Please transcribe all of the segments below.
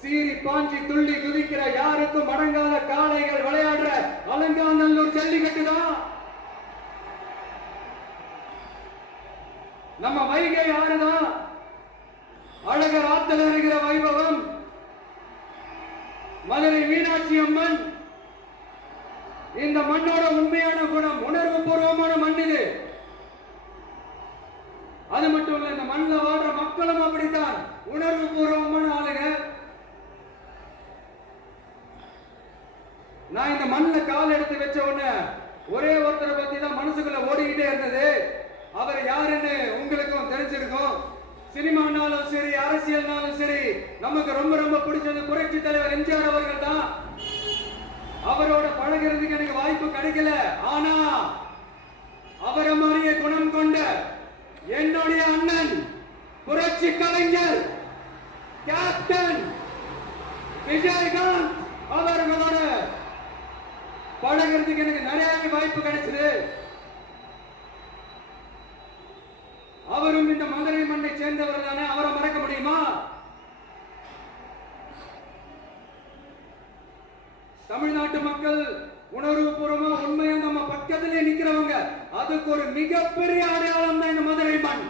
சீறி பாஞ்சி துள்ளி குதிக்கிற யாருக்கும் அடங்காத காளைகள் விளையாடுற அலங்காநல்லூர் ஜல்லிக்கட்டு தான். நம்ம வைகை ஆறுதான் அழகர் ஆத்தல் இருக்கிற வைபவம். மதுரை மீனாட்சி அம்மன் இந்த மண்ணோட உண்மையான குணம், உணர்வு பூர்வமான மண் இது. அது மட்டும் இல்ல, இந்த மண்ணில் வாழ்ற மக்களும் அப்படித்தான் உணர்வு பூர்வமான ஆளுங்க. நான் இந்த மண்ணில் கால் எடுத்து வச்ச உடனே ஒரே ஒருத்தரை பத்தி தான் மனசுக்குள்ள ஓடிக்கிட்டே இருந்தது. அவர் யாருன்னு உங்களுக்கும் தெரிஞ்சிருக்கும். சினிமானாலும் சரி, அரசியல்னாலும் சரி, நமக்கு ரொம்ப ரொம்ப பிடிச்சது புரட்சி தலைவர் எம்ஜிஆர் அவர்கள் தான். அவரோட பழகிறதுக்கு எனக்கு வாய்ப்பு கிடைக்கல. ஆனா அவரை மாதிரியே குணம் கொண்ட என்னுடைய அண்ணன் புரட்சி கலைஞர் கேப்டன் விஜயகாந்த் அவர்களோட பழகிறதுக்கு எனக்கு நிறைய வாய்ப்பு கிடைச்சது. அவரும் இந்த மதுரை மண்ணை சேர்ந்தவர் தானே, அவரை மறக்க முடியுமா? தமிழ்நாட்டு மக்கள் உணர்வு பூர்வமா உண்மையா நம்ம பக்கத்திலே நிக்கிறவங்க, அதுக்கு ஒரு மிகப்பெரிய அடையாளம் தான் இந்த மதுரை மண்.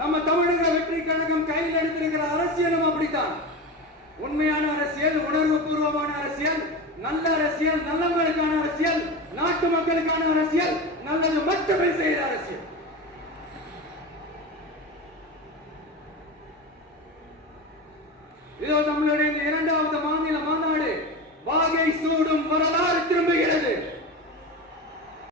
நம்ம தமிழக வெற்றி கழகம் கையில் எடுத்திருக்கிற அரசியலும் அப்படித்தான். உண்மையான அரசியல், உணர்வு பூர்வமான அரசியல், நல்ல அரசியல், நல்லவங்களுக்கான அரசியல், நாட்டு மக்களுக்கான அரசியல், நல்லது மட்டுமே செய்த அரசியல். இதோ நம்மளுடைய இரண்டாவது மாநில மாநாடு வாகை சூடும் வரலாறு